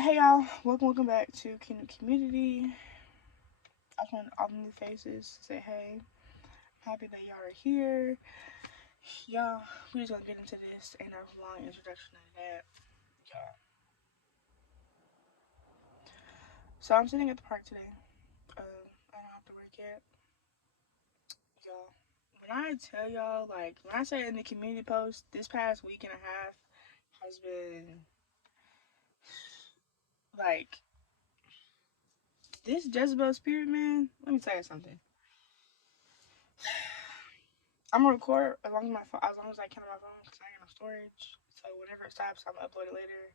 Hey y'all, welcome back to Kingdom Community. I just want all the new faces to say hey. Happy that y'all are here. Y'all, we're just gonna get into this. Ain't no long introduction of that. Y'all. So I'm sitting at the park today. I don't have to work yet. Y'all. When I tell y'all, like, when I say in the community post, this past week and a half has been like this Jezebel spirit, man. Let me tell you something. I'm gonna record as long as as long as I can on my phone because I ain't no storage. So whenever it stops, I'm gonna upload it later,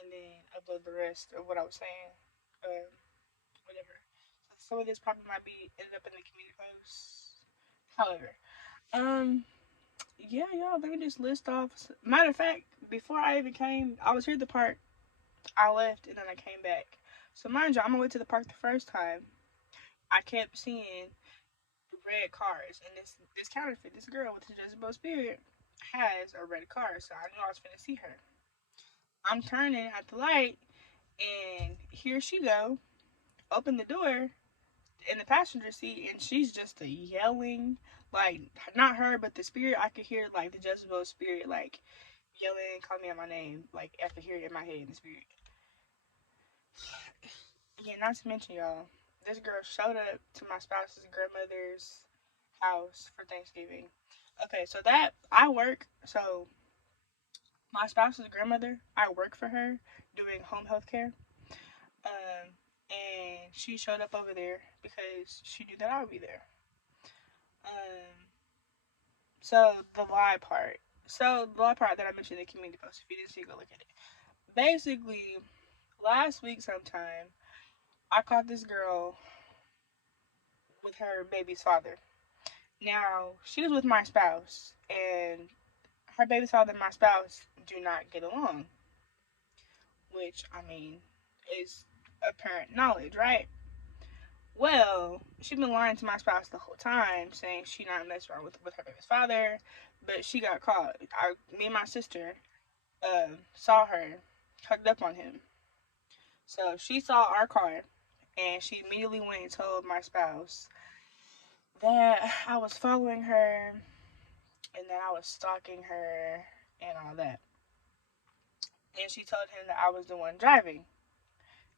and then upload the rest of what I was saying. Um, Whatever. So some of this probably might be ended up in the community posts. However, um, yeah, y'all. Let me just list off. Matter of fact, before I even came, I was here at the park. I left and then I came back. So mind you, I'm on my way to the park the first time. I kept seeing red cars, and this counterfeit, this girl with the Jezebel spirit, has a red car, so I knew I was finna see her. I'm turning at the light, and here she go, open the door in the passenger seat, and she's just a yelling, like not her, but the spirit. I could hear like the Jezebel spirit, like yelling, call me out my name, like I could hear it in my head in the spirit. Yeah, not to mention y'all, this girl showed up to my spouse's grandmother's house for Thanksgiving. Okay, so that I work, so my spouse's grandmother, I work for her doing home health care. Um, and she showed up over there because she knew that I would be there. Um, so the lie part. So the lie part that I mentioned in the community post, if you didn't see it, go look at it. Basically, last week sometime, I caught this girl with her baby's father. Now, she was with my spouse, and her baby's father and my spouse do not get along, which, I mean, is apparent knowledge, right? Well, she been lying to my spouse the whole time, saying she not messing around with her baby's father, but she got caught. Me and my sister saw her hooked up on him. So she saw our car, and she immediately went and told my spouse that I was following her and that I was stalking her and all that. And she told him that I was the one driving.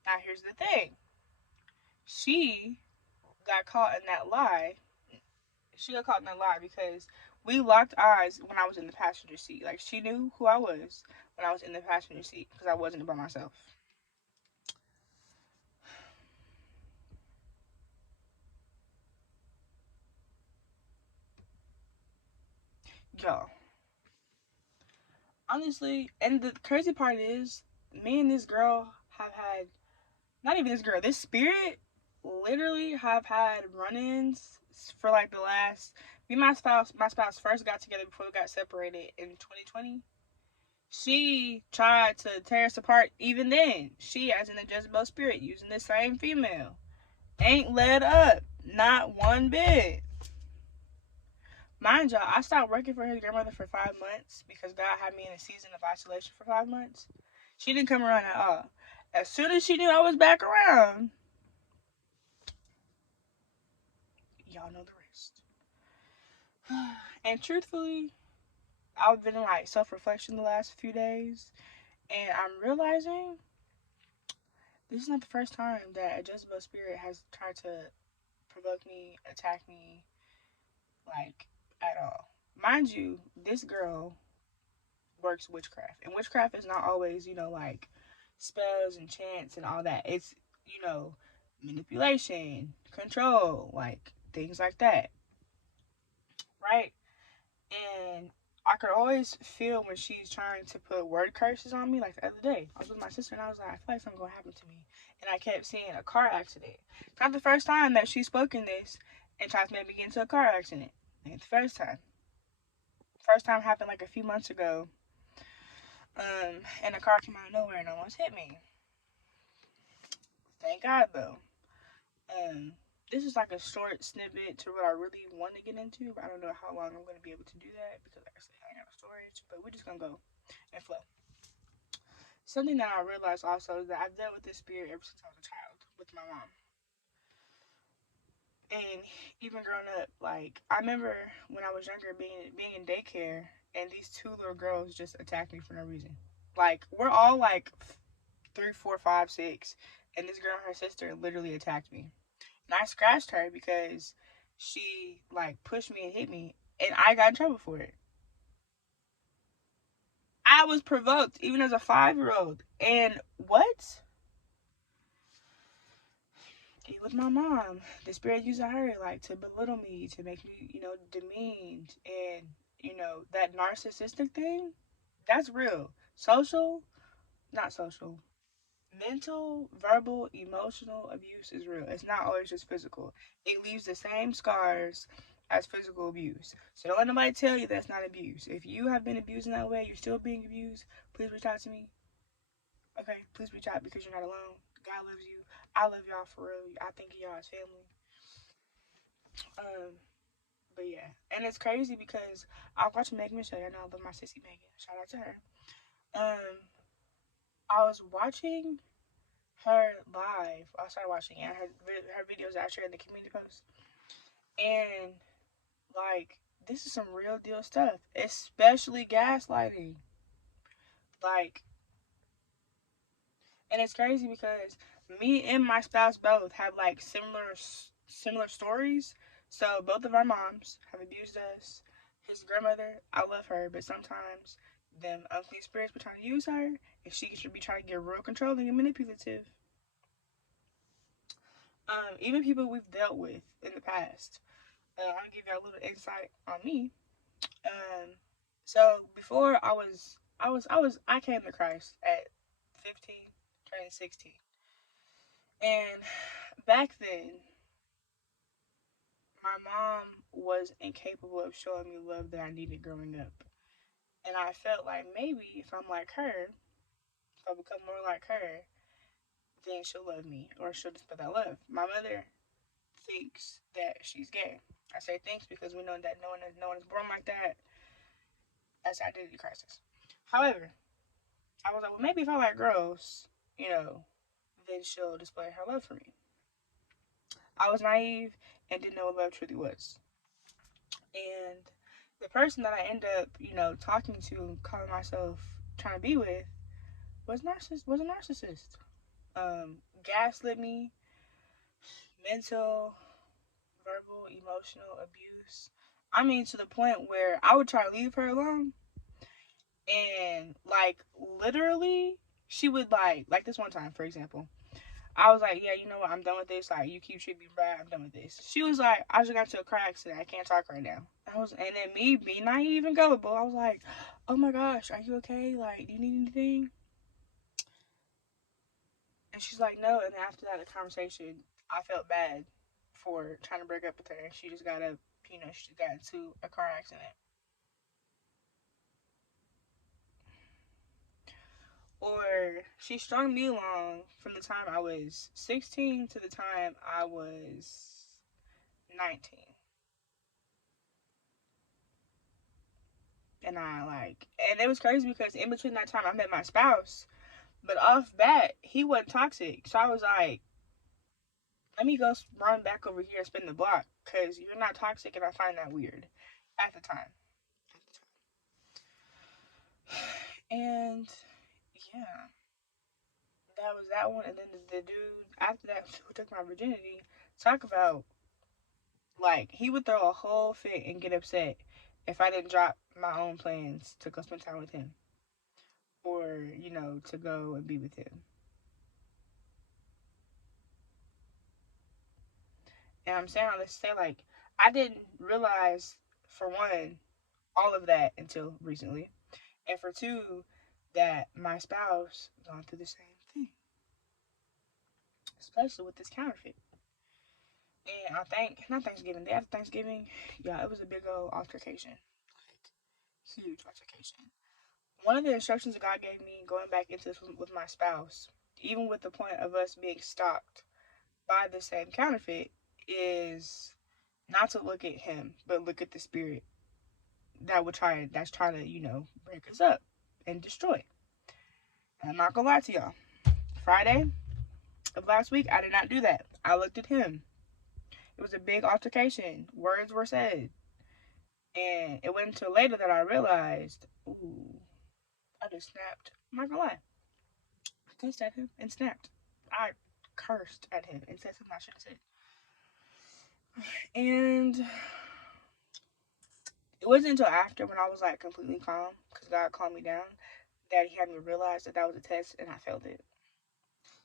Now here's the thing. She got caught in that lie. She got caught in that lie because we locked eyes when I was in the passenger seat. Like she knew who I was when I was in the passenger seat because I wasn't by myself. Y'all, honestly, and the crazy part is, me and this girl have had, not even this girl, this spirit literally have had run-ins for like the last, me and my spouse first got together before we got separated in 2020. She tried to tear us apart even then. She, as in the Jezebel spirit, using the same female, ain't led up, not one bit. Mind y'all, I stopped working for his grandmother for 5 months because God had me in a season of isolation for 5 months. She didn't come around at all. As soon as she knew I was back around, y'all know the rest. And truthfully, I've been in like self reflection the last few days, and I'm realizing this is not the first time that a Jezebel spirit has tried to provoke me, attack me, like at all. Mind you, this girl works witchcraft, and witchcraft is not always, like spells and chants and all that. It's, manipulation, control, like things like that, right? And I could always feel when she's trying to put word curses on me. Like the other day, I was with my sister and I was like, I feel like something's gonna happen to me. And I kept seeing a car accident. It's not the first time that she's spoken this and tried to make me get into a car accident. It's the first time. First time happened like a few months ago. And a car came out of nowhere and almost hit me. Thank God though. Um, this is like a short snippet to what I really want to get into, but I don't know how long I'm gonna be able to do that because, like I said, I ain't got no storage. But we're just gonna go and flow. something that I realized also is that I've dealt with this spirit ever since I was a child with my mom. And even growing up, like I remember when I was younger being in daycare and these two little girls just attacked me for no reason. Like we're all like 3, 4, 5, 6, and this girl and her sister literally attacked me. And I scratched her because she like pushed me and hit me, and I got in trouble for it. I was provoked even as a 5-year-old. And what? It was my mom. The spirit using her like to belittle me, to make me, demeaned, and that narcissistic thing. That's real. Social, not social. Mental, verbal, emotional abuse is real. It's not always just physical. It leaves the same scars as physical abuse. So don't let nobody tell you that's not abuse. If you have been abused in that way, you're still being abused, please reach out to me. Okay, please reach out because you're not alone. God loves you. I love y'all for real. I think of y'all as family. Um, but yeah, and it's crazy because I was watching Megan Michelle. I know I love my sissy Megan. Shout out to her. I was watching her live. I started watching it. Her videos that I shared in the community post, and like this is some real deal stuff, especially gaslighting. Like, and it's crazy because me and my spouse both have like similar stories. So both of our moms have abused us. His grandmother, I love her, but sometimes them unclean spirits be trying to use her, and she should be trying to get real controlling and manipulative. Even people we've dealt with in the past. I'll give you a little insight on me. Um, so before I came to Christ at 15, turning 16. And back then, my mom was incapable of showing me love that I needed growing up. And I felt like maybe if I'm like her, if I become more like her, then she'll love me or she'll display that love. My mother thinks that she's gay. I say thinks because we know that no one is born like that. That's identity crisis. However, I was like, well, maybe if I like girls, then she'll display her love for me. I was naive and didn't know what love truly was. And the person that I ended up, talking to and calling myself trying to be with was a narcissist. Gaslit me, mental, verbal, emotional abuse. I mean, to the point where I would try to leave her alone, and like literally, she would like this one time, for example. I was like, yeah, you know what? I'm done with this. Like, you keep treating me bad. I'm done with this. She was like, I just got into a car accident. I can't talk right now. And then me being naive and gullible, I was like, oh my gosh, are you okay? Like, do you need anything? And she's like, no. And then after that, the conversation, I felt bad for trying to break up with her. And she just she just got into a car accident. Or she strung me along from the time I was 16 to the time I was 19. And it was crazy because in between that time I met my spouse, but off bat he wasn't toxic, so I was like, let me go run back over here and spin the block because you're not toxic, and I find that weird at the time. And yeah, that was that one. And then the dude after that who took my virginity, talk about like he would throw a whole fit and get upset if I didn't drop my own plans to go spend time with him or to go and be with him. And I'm saying all this to say, like, I didn't realize, for one, all of that until recently. And for two, that my spouse gone through the same thing, especially with this counterfeit. And I think, not Thanksgiving, day after Thanksgiving, yeah, it was a big old altercation. Like, huge altercation. One of the instructions that God gave me going back into this with my spouse, even with the point of us being stalked by the same counterfeit, is not to look at him, but look at the spirit that's trying to, break us up and destroy. I'm not gonna lie to y'all. Friday of last week, I did not do that. I looked at him. It was a big altercation. Words were said. And it wasn't until later that I realized, ooh, I just snapped. I'm not gonna lie. I cursed at him and snapped. I cursed at him and said something I should have said. And it wasn't until after, when I was like completely calm, because God calmed me down, that He had me realize that that was a test and I failed it.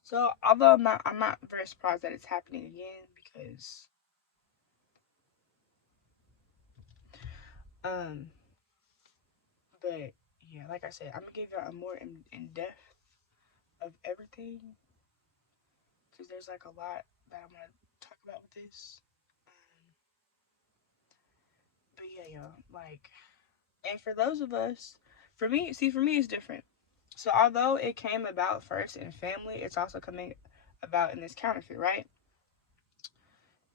So although I'm not very surprised that it's happening again, because um but yeah, like I said, I'm gonna give y'all a more in depth of everything, because there's like a lot that I want to talk about with this. Um, but yeah, y'all, like, and for those of us, for me, it's different. So although it came about first in family, it's also coming about in this counterfeit, right?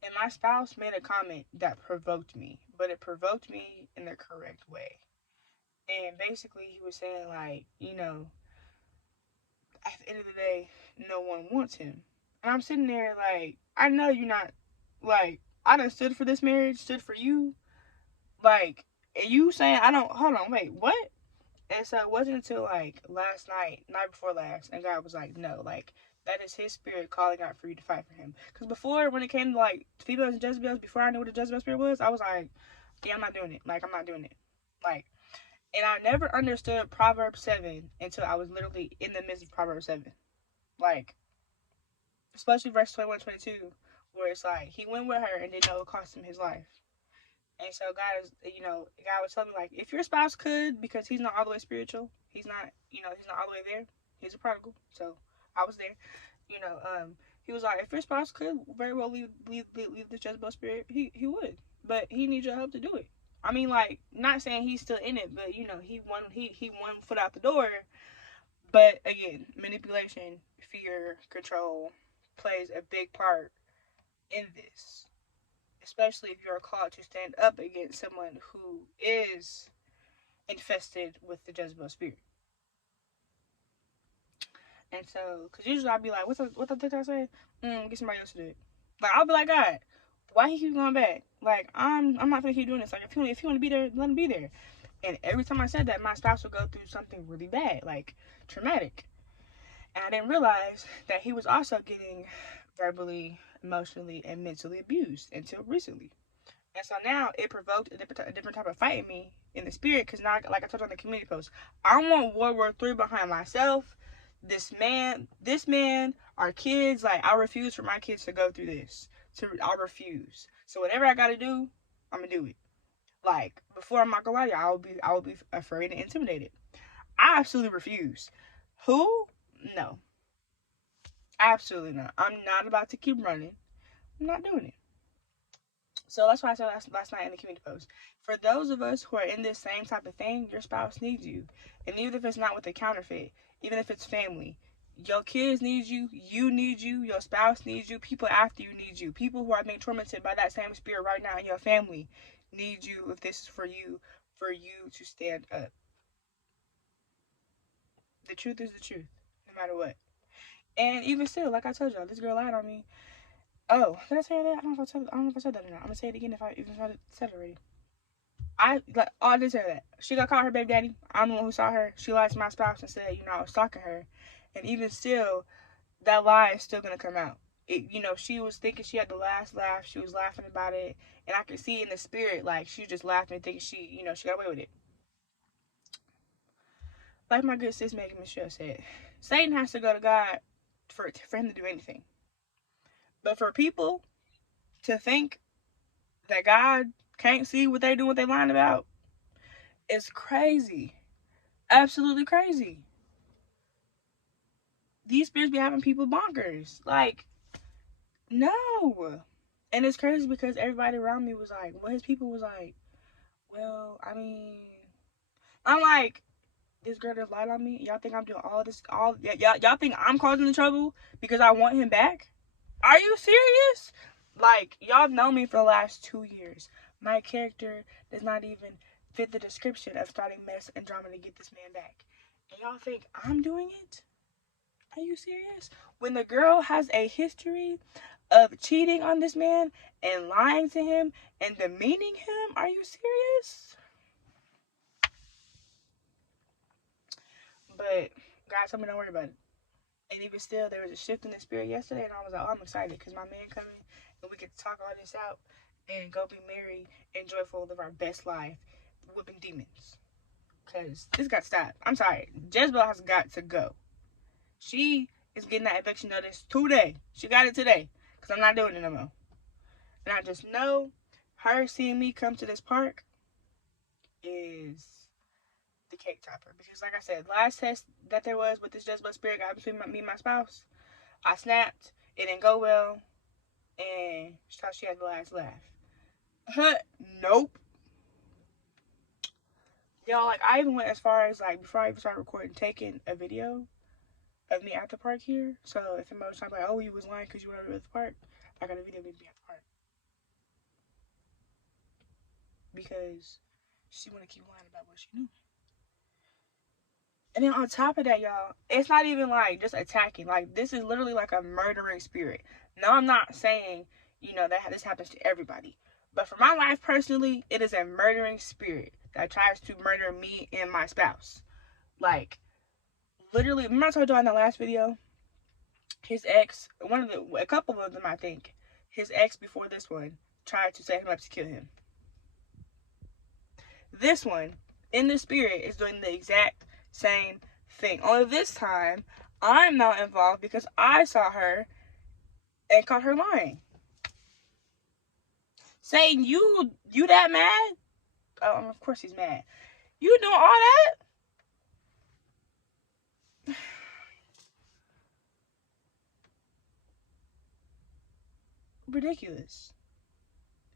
And my spouse made a comment that provoked me, but it provoked me in the correct way. And basically, he was saying, like, at the end of the day, no one wants him. And I'm sitting there like, I know you're not, like, I done stood for this marriage, stood for you. Like, and you saying, I don't, hold on, wait, what? And so it wasn't until like last night, night before last, and God was like, no, like, that is His spirit calling out for you to fight for Him. Because before, when it came to like females and Jezebels, before I knew what a Jezebel spirit was, I was like, yeah, I'm not doing it. Like, I'm not doing it. Like, and I never understood Proverbs 7 until I was literally in the midst of Proverbs 7. Like, especially verse 21, 22, where it's like, he went with her and didn't know it cost him his life. And so God is, God was telling me, like, if your spouse could, because he's not all the way spiritual, he's not, he's not all the way there. He's a prodigal. So I was there. He was like, if your spouse could very well leave the Jezebel spirit, he would. But he needs your help to do it. I mean, like, not saying he's still in it, but he one foot out the door. But again, manipulation, fear, control plays a big part in this, especially if you're called to stand up against someone who is infested with the Jezebel spirit. And so, because usually I'll be like, what the TikTok say? Get somebody else to do it. Like, I'll be like, God, why he keep going back? Like, I'm not gonna keep doing this. Like, if you want to be there, let him be there. And every time I said that, my spouse would go through something really bad, like traumatic. And I didn't realize that he was also getting verbally, emotionally, and mentally abused until recently. And so now it provoked a different type of fight in me in the spirit, because now, like I told you on the community post, I want World War III behind myself, this man, our kids. Like, I refuse for my kids to go through this. I refuse. So whatever I gotta do, I'm gonna do it. Like, before, I'm not gonna lie to you, I will be afraid and intimidated. I absolutely refuse. Who? No. Absolutely not. I'm not about to keep running. I'm not doing it. So that's why I said last night in the community post. For those of us who are in this same type of thing, your spouse needs you. And even if it's not with a counterfeit, even if it's family, your kids need you need you, your spouse needs you, people after you need you. People who are being tormented by that same spirit right now in your family need you, if this is for you to stand up. The truth is the truth, no matter what. And even still, like I told y'all, this girl lied on me. Oh, did I say that? I don't know if I said that or not. I'm gonna say it again if I said it already. I did say that. She got caught her baby daddy. I'm the one who saw her. She lied to my spouse and said, I was stalking her. And even still, that lie is still gonna come out. She was thinking she had the last laugh. She was laughing about it, and I could see in the spirit, like, she was just laughing, thinking she got away with it. Like my good sis Megan Michelle said, Satan has to go to God for him to do anything. But for people to think that God can't see what they do, what they lying about, it's crazy. Absolutely crazy. These spirits be having people bonkers. Like, no. And it's crazy because everybody around me was like, his people was like, well, I mean, I'm like, this girl just lied on me. Y'all think I'm doing all this, y'all think I'm causing the trouble because I want him back? Are you serious? Like, y'all know me for the last 2 years. My character does not even fit the description of starting mess and drama to get this man back. And y'all think I'm doing it? Are you serious? When the girl has a history of cheating on this man and lying to him and demeaning him, are you serious? But God told me don't worry about it. And even still, there was a shift in the spirit yesterday, and I was like, oh, I'm excited because my man coming and we get to talk all this out and go be merry and joyful, live our best life, whipping demons. Because this got to stop. I'm sorry. Jezebel has got to go. She is getting that eviction notice today. She got it today because I'm not doing it no more. And I just know her seeing me come to this park is the cake topper. Because, like I said, last test that there was with this Jezebel spirit got between me and my spouse, I snapped. It didn't go well. And she thought she had the last laugh. Nope. Y'all, like, I even went as far as, like, before I even started recording, taking a video of me at the park here. So if anybody was talking like, oh, you was lying because you were at the park, I got a video of me at the park. Because she want to keep lying about what she knew. And then on top of that, y'all, it's not even like just attacking. Like, this is literally like a murdering spirit. Now, I'm not saying, that this happens to everybody. But for my life personally, it is a murdering spirit that tries to murder me and my spouse. Like, literally, remember I told y'all in the last video? His ex, a couple of them, I think, his ex before this one tried to set him up to kill him. This one, in the spirit, is doing the exact same thing. Only this time, I'm not involved because I saw her and caught her lying. Saying you that mad? Of course he's mad. You doing all that? Ridiculous.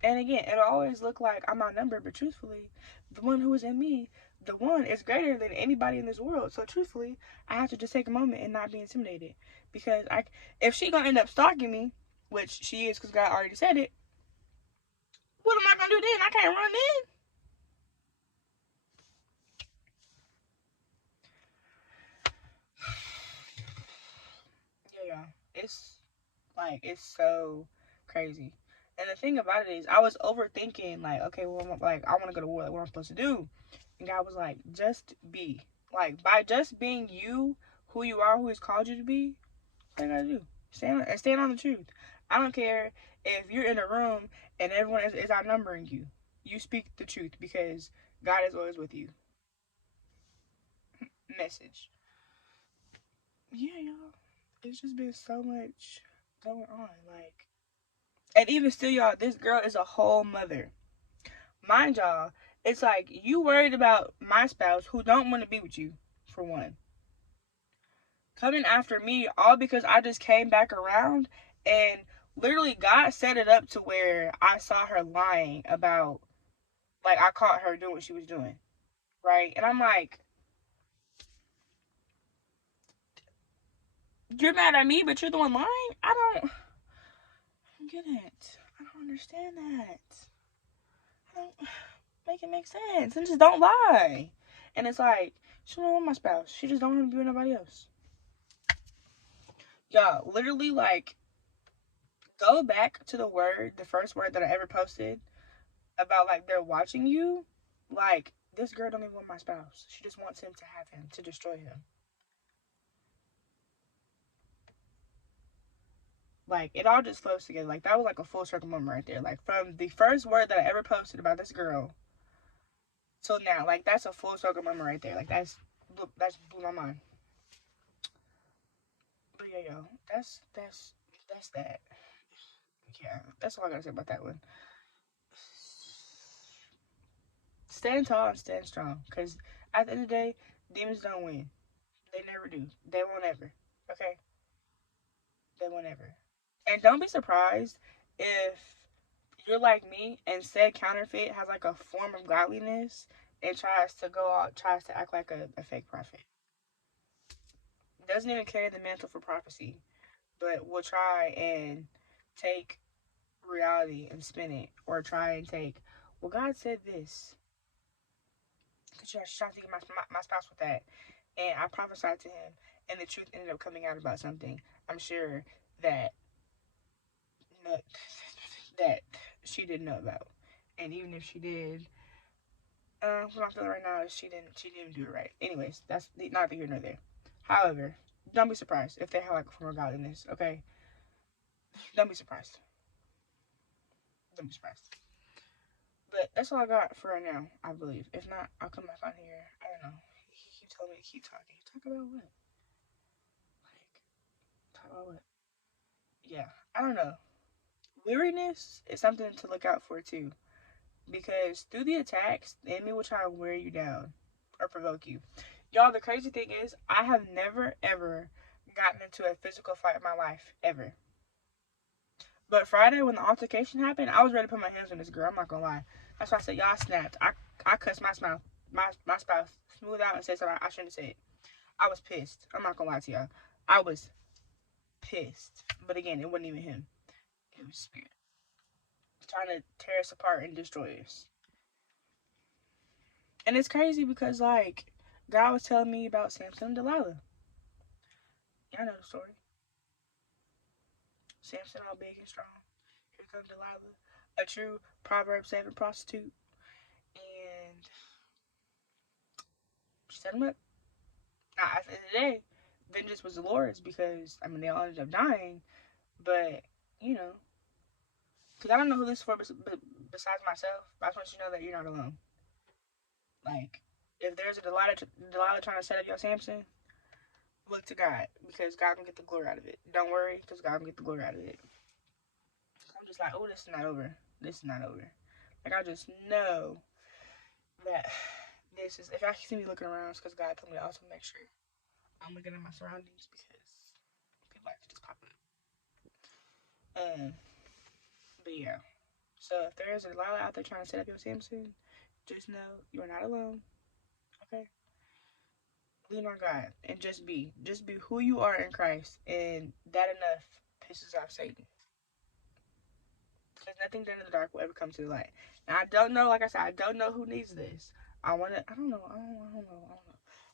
And again, it'll always look like I'm outnumbered, but truthfully, the one who is in me, the one is greater than anybody in this world. So truthfully, I have to just take a moment and not be intimidated. Because if she gonna end up stalking me, which she is because God already said it, what am I gonna do then? I can't run in. Yeah. It's so crazy. And the thing about it is, I was overthinking, like, okay, well, I want to go to war. Like, what am I supposed to do? And God was like, just be. Like, by just being you, who you are, who He's called you to be, what you gotta do? Stand on the truth. I don't care if you're in a room and everyone is outnumbering you. You speak the truth because God is always with you. Message. Yeah, y'all. It's just been so much going on. Like, and even still, y'all, this girl is a whole mother. Mind y'all, it's like you worried about my spouse who don't want to be with you, for one. Coming after me all because I just came back around and literally God set it up to where I saw her lying about, like, I caught her doing what she was doing. Right? And I'm like, you're mad at me, but you're the one lying? I don't get it. I don't understand that. I don't make it make sense. And just don't lie. And it's like, she don't want my spouse. She just don't want to be with nobody else. Y'all, literally, like, go back to the first word that I ever posted about, like, they're watching you. Like, this girl don't even want my spouse. She just wants him to have him, to destroy him. Like, it all just flows together. Like, that was like a full circle moment right there. Like, from the first word that I ever posted about this girl till now, like, that's a full circle moment right there. Like, that's blew my mind. But yeah, yo, that's that. Yeah, that's all I gotta say about that one. Stand tall and stand strong, cause at the end of the day, demons don't win. They never do. They won't ever. Okay, they won't ever. And don't be surprised if you're like me and said counterfeit has like a form of godliness and tries to act like a fake prophet. Doesn't even carry the mantle for prophecy, but will try and take reality and spin it, or try and take, well, God said this. Because you're trying to get my spouse with that. And I prophesied to him. and the truth ended up coming out about something, I'm sure that no, that she didn't know about. And even if she did, what I'm feeling right now is she didn't do it right. Anyways, that's neither here nor there. However, don't be surprised if they have like a form of godliness. Okay, don't be surprised. Don't be surprised. But that's all I got for right now, I believe. If not, I'll come back on here. I don't know. He keep telling me to keep talking. Talk about what? Like, talk about what? Yeah, I don't know. Weariness is something to look out for too, because through the attacks, the enemy will try to wear you down or provoke you. Y'all, the crazy thing is, I have never ever gotten into a physical fight in my life ever. But Friday, when the altercation happened, I was ready to put my hands on this girl. I'm not gonna lie. That's why I said y'all snapped. I cussed my spouse smooth out and said something I shouldn't have said. I was pissed. I'm not gonna lie to y'all. I was pissed. But again, it wasn't even him. It was spirit trying to tear us apart and destroy us. And it's crazy because like God was telling me about Samson and Delilah. Y'all know the story. Samson all big and strong. Here comes Delilah, a true Proverbs 7 prostitute, and she set him up. Now, at the end of the day, vengeance was the Lord's because I mean they all ended up dying, but you know, because I don't know who this is for besides myself. I just want you to know that you're not alone. Like, if there's a Delilah trying to set up your Samson, look to God because God can get the glory out of it. Don't worry because God can get the glory out of it. I'm just like, oh, this is not over. This is not over. Like, I just know that this is, if I see me looking around, it's because God told me to also make sure I'm looking at my surroundings because people like to just pop up. But yeah. So if there is a Delilah out there trying to set up your Samson, just know you're not alone. Okay? Lean on God and just be who you are in Christ, and that enough pisses off Satan. Because nothing done in the dark will ever come to the light. And I don't know, like I said, I don't know who needs this. I don't know,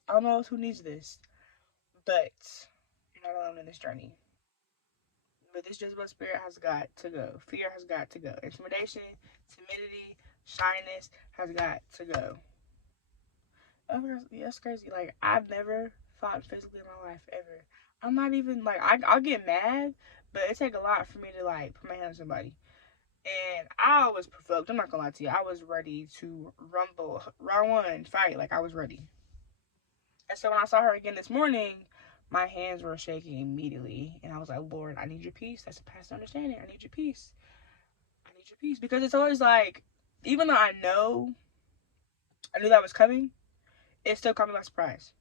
I don't know who needs this, but you're not alone in this journey. But this Jezebel spirit has got to go. Fear has got to go. Intimidation, timidity, shyness has got to go. That's crazy. Like, I've never fought physically in my life ever. I'm not even like I'll get mad, but it take a lot for me to like put my hand on somebody. And I was provoked. I'm not gonna lie to you. I was ready to rumble, round one, fight. Like I was ready. And so when I saw her again this morning, my hands were shaking immediately, and I was like, Lord, I need your peace. That's a past understanding. I need your peace. I need your peace because it's always like, even though I knew that was coming, it still caught me by surprise.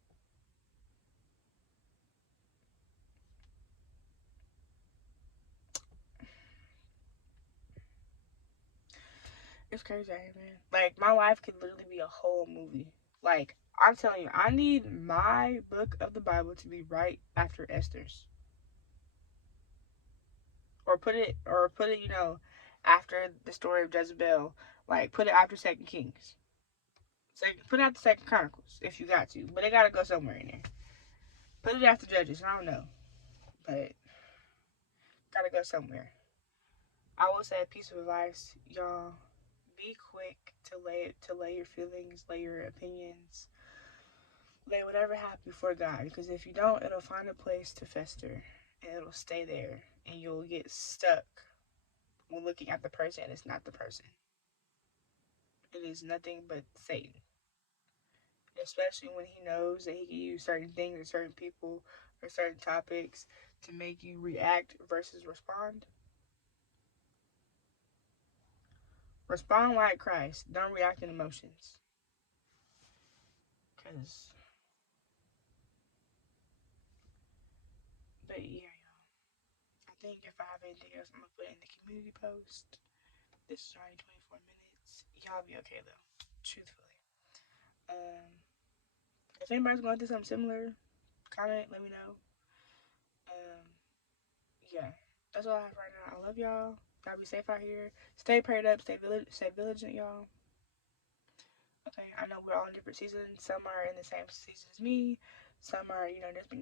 It's crazy out here, man. Like, my life could literally be a whole movie. Like, I'm telling you, I need my book of the Bible to be right after Esther's. Or put it, after the story of Jezebel. Like, put it after Second Kings. Put it after Second Chronicles, if you got to. But it gotta go somewhere in there. Put it after Judges, I don't know. But gotta go somewhere. I will say a piece of advice, y'all. Be quick to lay your feelings, lay your opinions, lay whatever happened before God, because if you don't, it'll find a place to fester and it'll stay there, and you'll get stuck when looking at the person and it's not the person. It is nothing but Satan, especially when he knows that he can use certain things or certain people or certain topics to make you react versus respond. Respond like Christ. Don't react in emotions. Cause, but yeah, I think if I have anything else, I'm gonna put it in the community post. This is already 24 minutes. Y'all be okay though, truthfully. Um, if anybody's going through something similar, comment, let me know. Um, yeah, that's all I have right now. I love y'all. Y'all be safe out here. Stay prayed up. Stay vigilant, y'all. Okay, I know we're all in different seasons. Some are in the same season as me. Some are,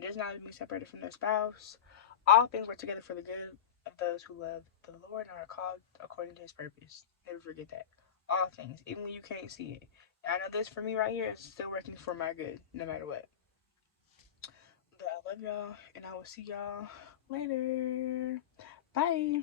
just not being separated from their spouse. All things work together for the good of those who love the Lord and are called according to his purpose. Never forget that. All things, even when you can't see it. I know this for me right here is still working for my good, no matter what. But I love y'all, and I will see y'all later. Bye.